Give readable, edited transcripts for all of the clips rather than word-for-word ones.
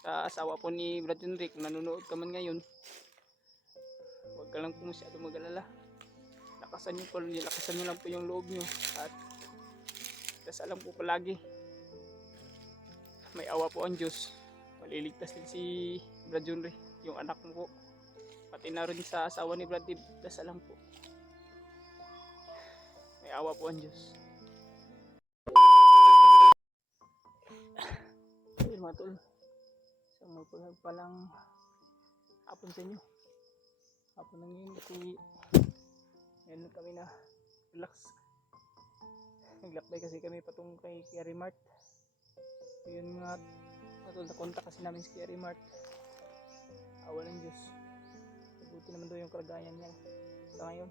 sa asawa po ni Brad Henry, kung nanonood ka man ngayon, huwag ka lang po masyado mag-alala. Lakasan nyo lang po yung loob nyo at dasalan po palagi. May awa po ang Diyos. Maliligtas din si Brad Henry, yung anak mo po. Pati na rin sa asawa ni Brad, dasalan po. May awa po ang Diyos. Ayun mga tol, isang mapulag palang hapon sa inyo. Hapon na ngayon kasi ngayon lang kami na relax. Naglakbay kasi kami patung kay Kiari Mart. Yun nga tol, nakontak kasi namin si Kiari Mart. Awa ng Diyos, buti naman daw yung kalagayan niya sa ngayon.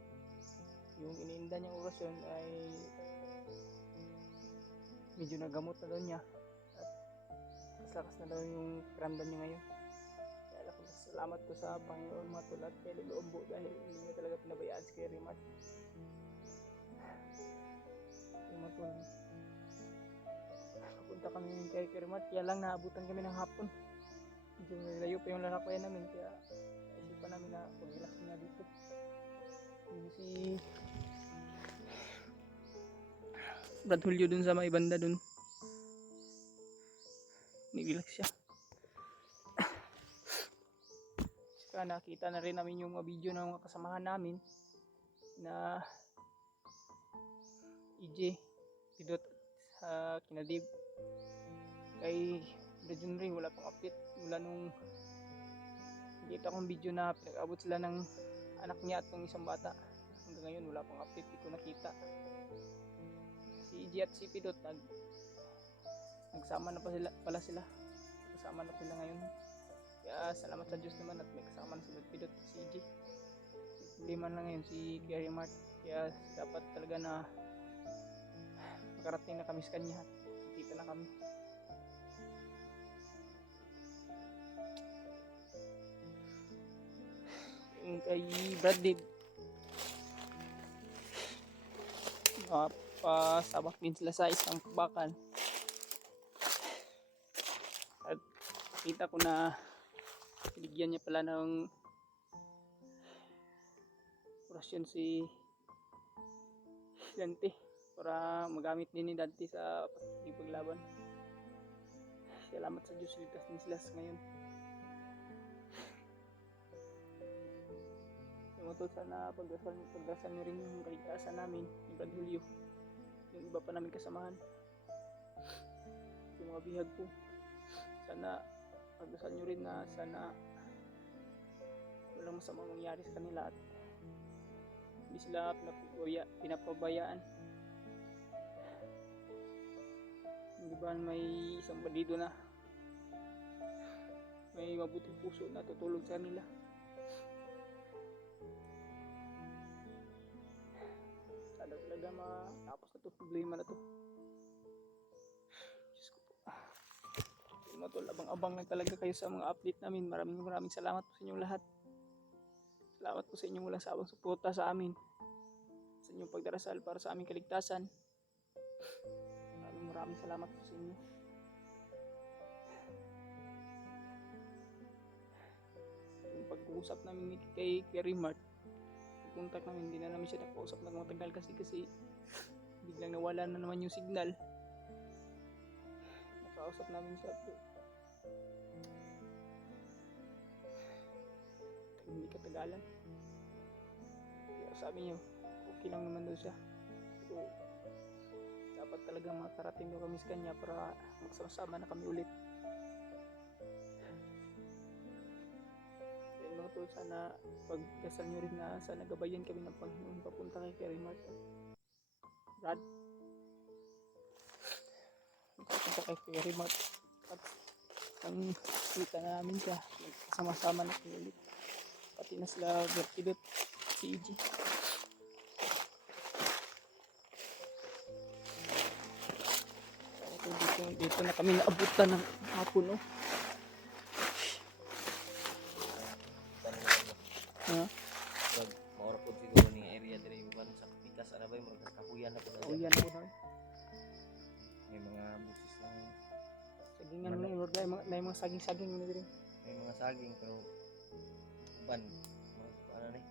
Yung iniinda niyang orasyon ay medyo nagamot na daw niya at lakas na daw yung karamdam niya ngayon. Kaya salamat ko sa Panginoon mga tol at kay Lolo Ombo dahil hindi niya talaga pinabayaan si Kiari Mart. Yung mga tol, papunta kami kay Kiari Mart, kaya lang naabutan kami ng hapon. Medyo layo pa yung lalakayan namin, kaya naisipan namin na pag-relax na dito. Yung si Brad Julio dun sa may banda dun, nag-relax siya. Saka nakita na rin namin yung mga video ng mga kasamahan namin na EJ, Pidot, sa Kinadib. Kay Brad Henry wala pang update mula nung nakita kong video na pinag-abot sila ng anak niya at ng isang bata. Hanggang ngayon wala pang update, di ko nakita. Si EJ at si Pidot nagsama na pala sila. Kasama na sila ngayon. Kaya salamat sa Diyos naman at may kasama na sila Pidot at si EJ. Problema lang ngayon si Kiari Mart. Kaya dapat talaga na makarating na kami sa kanya. Kita na kami. Yung kay Bradley, pasabak din sila sa isang bakal. At kita ko na binigyan niya pala ng orasyon si Dante para magamit din ni Dante sa paglaban. Salamat sa Diyos, ligtas din sila ngayon. Yung tol, sana pagdasal nyo rin yung kaligtasan namin ni Brad Julio, yung iba pa namin kasamahan, yung mga bihag po. Sana pagdasal nyo rin na sana walang masamang mangyari sa kanila at hindi sila pinapabayaan. Hindi ba may isang bandido na may mabuting puso na tutulog sa kanila. Sana talaga matapos na to problema na to. Diyos ko po. Mga tol, abang-abang lang talaga kayo sa mga update namin. Maraming salamat po sa inyong lahat. Salamat po sa inyong walang sawang suporta sa amin, sa inyong pagdarasal para sa aming kaligtasan. Maraming salamat po sa inyo. Yung pag-uusap namin kay Kiari Mart, pag-contact namin, hindi na namin siya nakausap ng matagal kasi biglang nawala na naman yung signal. Nakausap namin siya po hindi katagalan. Kaya sabi niya okay lang naman daw siya. So dapat talagang makarating daw kami sa kanya para magsama-sama na kami ulit. Yan mga tol, sana pagdasal nyo rin na sana gabayan kami ng Panginoon papunta kay Kiari Mart at Brad. Papunta kay Kiari Mart at ang kita na namin siya, sama-sama na kami ulit. Pati na sila Bertidot, si EJ. Dito na kami naabutan ng hapon, no? Ha? Maura po siguro ni area dire uban sa pitas ana bay mga kahuyan na po. Oh, yan po na. May mga busis ng sa Sagingan mo na yun, may mga saging-saging mo na din. May mga saging pero uban. Ano ni?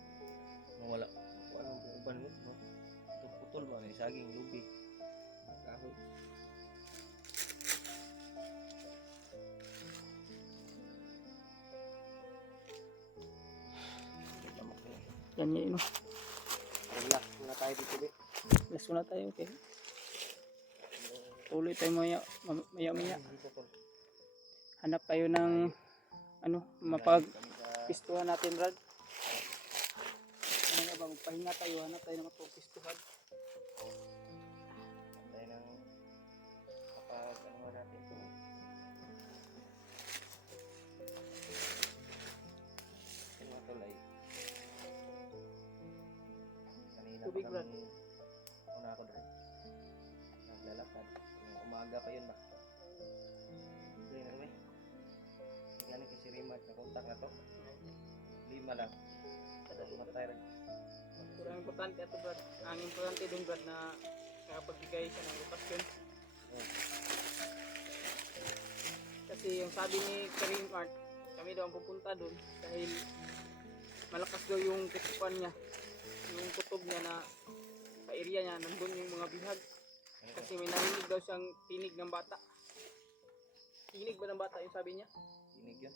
Wala. Ano po uban ni? No? Putol ba ni saging lubi. Kahoy. Yan yun, no? Relax muna tayo dito, be. Let's muna tayo, okay? Tuloy tayo maya. Dito, tol. Hanap tayo ng ano, mapagpistuhan natin, Brad. Ano nga ba, magpahinga tayo, hanap tayo ng mapagpistuhan. Tayo ng ano natin. Yung mga tol ay kanina Tubig, pa Brad. kami una ako dito. Naglalakad. Yung umaga pa yun ba? Tuloy na kami. Yan yung si Rimad na kontak na to. 5 lang. Kada lumatay rin. Pero ang importante ito, Brad. Ang importante din, Brad, na nakapagbigay siya ng lokasyon. Kasi yung sabi ni Karim Art, kami daw ang pupunta doon dahil malakas daw yung kutupan niya. Yung kutob niya na sa area niya, nandun yung mga bihag. Kasi may narinig daw siyang tinig ng bata. Tinig ba ng bata yung sabi niya? Tinig yun.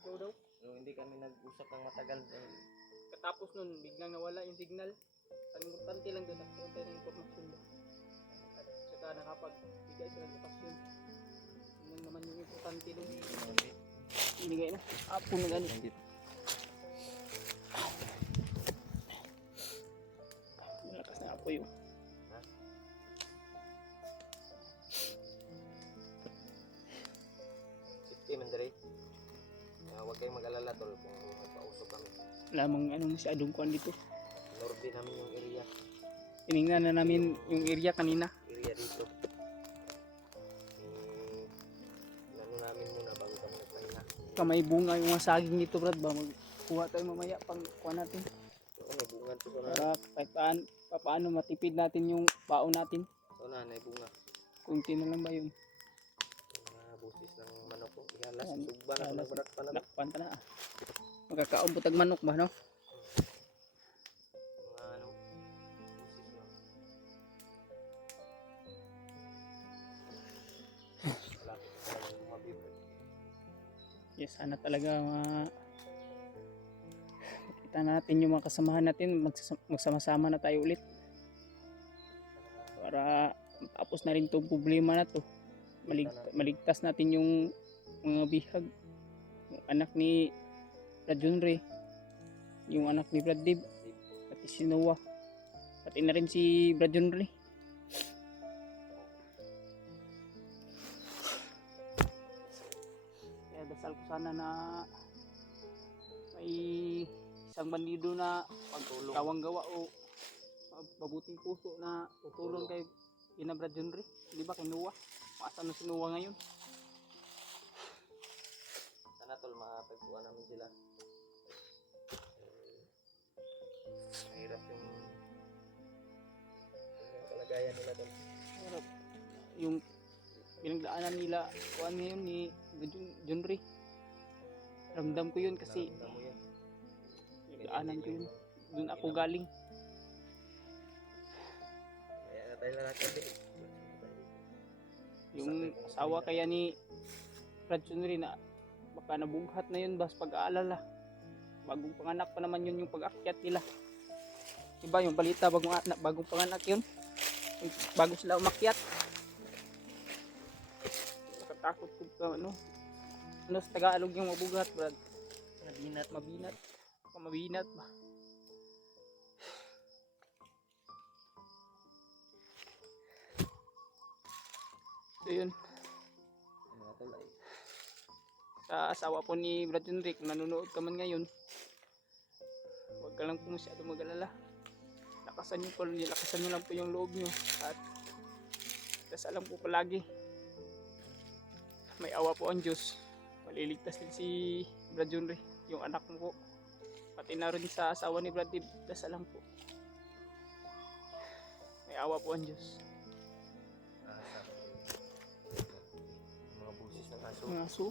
Ikaw daw. Pero hindi kami nag-usap ng matagal dahil Katapos nun, biglang nawala yung signal. Ang importante lang doon, nakakuha tayo ng informasyon ba. At saka nakapagbigay siya ng lokasyon. Yun naman yung importante doon. Binigay na. Apo na gano'n. nandito. Malakas na apo yun. Safety man dere. Huwag kayong mag-alala tol kung magpausok kami. Lamang ano masyadong kuhan dito. Norbe namin yung area. Tinignan na namin yung area kanina. Area dito. Ano namin muna bago kami nagpahinga. Kamay bunga yung mga saging dito, Brad ba? Magkuha tayo mamaya pang kuha natin. So, may bunga to na. Para kahit paano matipid natin yung baon natin. So na, may bunga. Kunti na lang ba yun? Mga busis ng manok ko. Ihalas, Yan. sugba na Ihalas. barak pa na. Nakpan pa na ah. Magkakaon butag manok ba, no? Mga ano, busis no. Malapit na talagang lumabib. Yes, sana talaga kita natin yung mga kasamahan natin. Magsama-sama na tayo ulit. Para tapos na rin itong problema na to. Maligtas natin yung mga bihag. Yung anak ni Brad Junre, yung anak ni Brad Dib, pati si Noah, pati na rin si Brad Junre. Kaya dasal ko sana na may isang bandido na pagkawang gawa o mabuting puso na tutulong kay Ina Brad Junre. Di ba kay Noah? Maasan na si Noah ngayon? Sana tol, matagpuan namin sila. Mahirap yung kalagayan nila tol. Harap. Yung pinagdaanan nila kuan ngayon ni Junri. Ramdam ko yun kasi Naramdaman mo yan. pinagdaanan ko yun. Doon ako galing. Kaya na tayo lalakad eh. Yung asawa kaya ni Brad Junri na baka nabughat na yun bas pag-aalala. Bagong panganak pa naman yun yung pag-akyat nila. Diba yung balita bagong panganak yun? Bago sila umakyat. Nakatakot ko ka ano sa Tagalog yung mabugat, Brad. Mabinat mabinat ba. So yun, Mga tol ay sa asawa po ni Brad Junri, kung nanonood ka man ngayon, huwag ka lang po masyado mag-alala. Lakasan nyo lang po yung loob nyo at dasal lang po palagi. May awa po ang Diyos. Maliligtas din si Brad Junri, yung anak mo po. Pati na rin sa asawa ni Brad Dib, dasal lang po. May awa po ang Diyos. mga aso. Mga aso.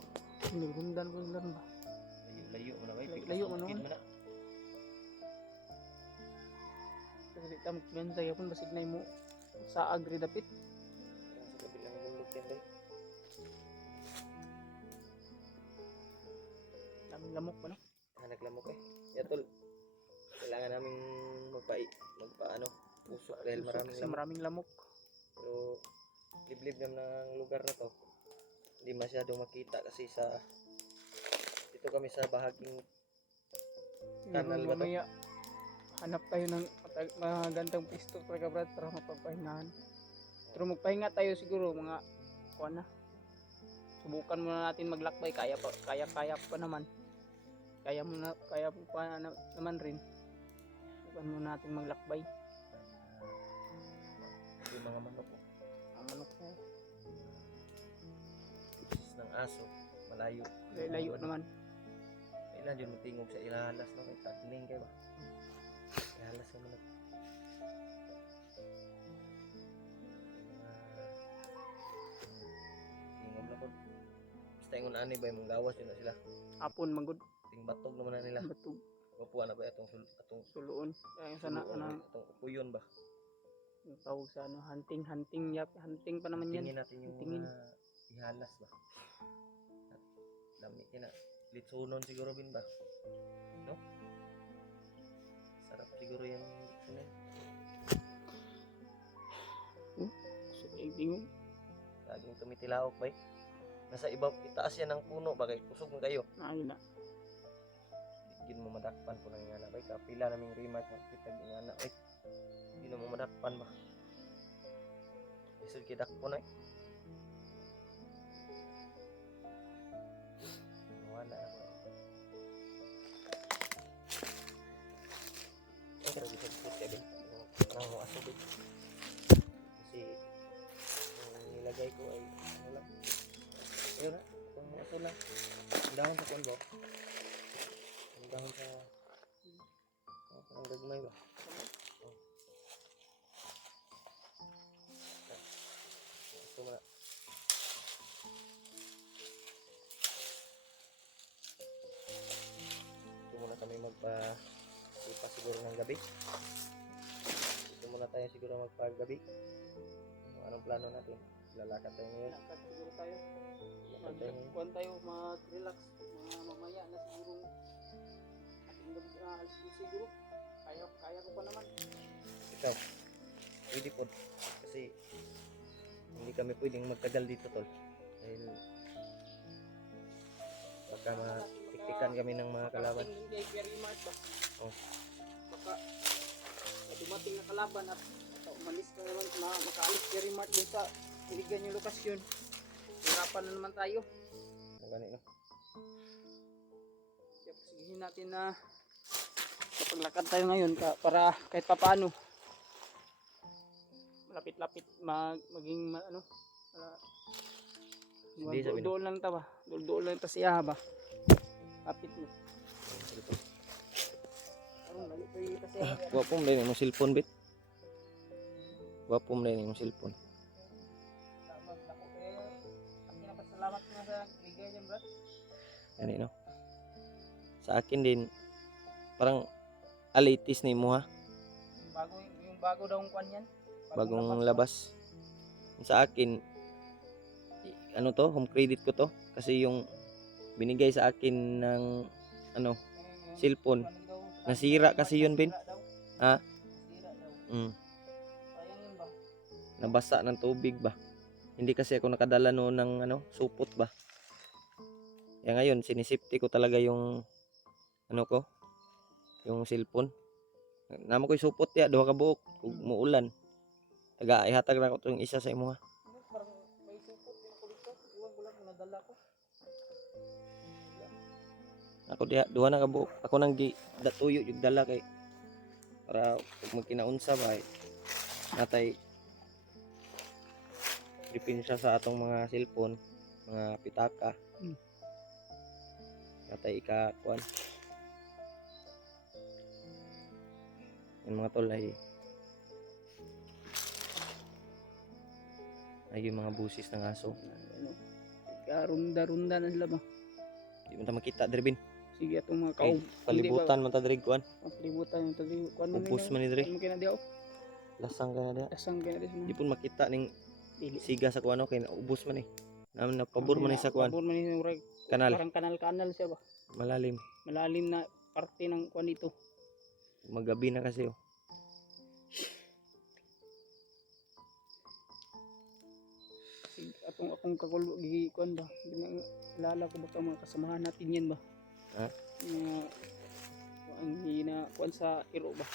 Nilundan ko lang ba? Layo mo na bay. Layo mo Bukid naman. mo na. Kasi di tam gansay akong basig na mo sa agri dapit. Sa kabilang bundok yan bay. Daming lamok pa no. Naglamok eh. Ya tol. Kailangan namin magpa ano, usok dahil maraming Kasi lamok. maraming lamok. Pero liblib naman ng lugar na to. Hindi masyadong makita kasi dito kami sa bahaging kanal ba to? Mamaya hanap tayo ng magandang pisto talaga brad para mapagpahingahan. Pero magpahinga tayo siguro mga kuwan na. Subukan muna natin maglakbay, kaya ko pa naman. Kaya mo pa naman rin. Subukan muna natin maglakbay. Yung mga manok ko. Ang manok ko, Busis ng aso. Malayo. layo naman. Kailan yun matingog sa ilahalas no? May tagning kayo ba? Ilahalas ka manok. Tingog na po. Basta yung ani ba yung manggawas yun na sila. Hapon magud Tingbatog naman na nila. batog Kapuan na ba itong suluon. Ay sana itong upuyon ba? yung tawag sa hunting pa naman yan. Tingin natin yung Tingin. ihalas ba? At dami kina. Litsunon siguro bin ba? No? Sarap siguro yung litsunon. So, tingog. Laging tumitilaok ba? Nasa ibang itaas yan ng puno ba? Kay kusog na kayo. Ayun na. Hindi mo madakpan po ng ingana ba? Kapila naming remark makikita ng ingana. Ay, hindi mo madakpan ba? Isod kidak po na eh. Wala ako eh. Ay, pero bisa discuss ka din. Parang mo aso din. Kasi yung nilagay ko ay ano lang. Ayun na, kung aso lang. Ang dahon sa kundo. Ang dahon sa ang gagmay ba? Ito muna. Ito muna kami magpa siguro ng gabi. Ito muna tayo siguro magpagabi. Anong plano natin? Lalakad tayo ngayon. Lakad siguro tayo. Lalakad tayo ngayon. Kuwan tayo, mag-relax. Mamaya na siguro. Ating gabi alas 10 siguro. Kaya ko pa naman. Ikaw, pwede po. Kasi hindi kami pwedeng magtagal dito tol. Dahil baka matiktikan kami ng mga kalaban. Makarating din kay Pierre Mart ba? Oh. Baka dumating na kalaban at umalis na naman, makaalis Pierre Mart dun sa iligan yung lokasyon. Hirapan na naman tayo. Ang gani no? Kaya pasigihin natin na paglakad tayo ngayon para kahit papaano malapit-lapit maging Hindi, sabi na. doon lang ta ba? Doon lang ta siya ba? Lapit mo. Karong dali pa kita siya. Wapom din yung cellphone bit. Wapom din yung cellphone. Tama ako kay salamat nga sa ligay niyan, bro. Gani no? Sa akin din parang alitis ni mo ha. Yung bago daw ang kwan yan. Bagong labas. Sa akin ano to, home credit ko to kasi yung binigay sa akin ng ano, cellphone. Nasira kasi yun, Bin. Ha? Sayang yun ba? Nabasa ng tubig ba. Hindi kasi ako nakadala noon ng ano, supot ba. Kaya ngayon sinisipti ko talaga yung ano ko, yung cellphone. Namo ko supot ya, duha ka buok ug muulan. Taga ihatag ra ko tong isa sa imo ha. Parang may supot din ako dito. Iwan ko lang kung nadala ko. Ako diha duha na ka buok. Ako nang datuyo yung dala kay para pag magkinaunsa ba natay depensa sa atong mga cellphone, mga pitaka. Natay ikakuan. Yung mga tol ay yung mga busis ng aso. Ano? Runda-runda na sila ba. Di man ta makita diri bin. Sige atong mga Kay kaog. palibutan man ta diri kuan. Palibutan yung tadi. Kuan man Ubos man ni diri. Kuan kina diaw. Lasang ka na diha. Dasang kina di. Di pun makita ning Dili. siga sa kuano kay ubos man eh. Naman na pabor man ni sa kuan. Pabor man ni murag Kanal. parang kanal siya ba. Malalim. Malalim na parte ng kuan dito. Magabi na kasi oh. Sige akong kagulo gi kuan ba. Lala ko baka mga kasamahan natin yan ba. Ha? Ang hina kuan sa iro ba.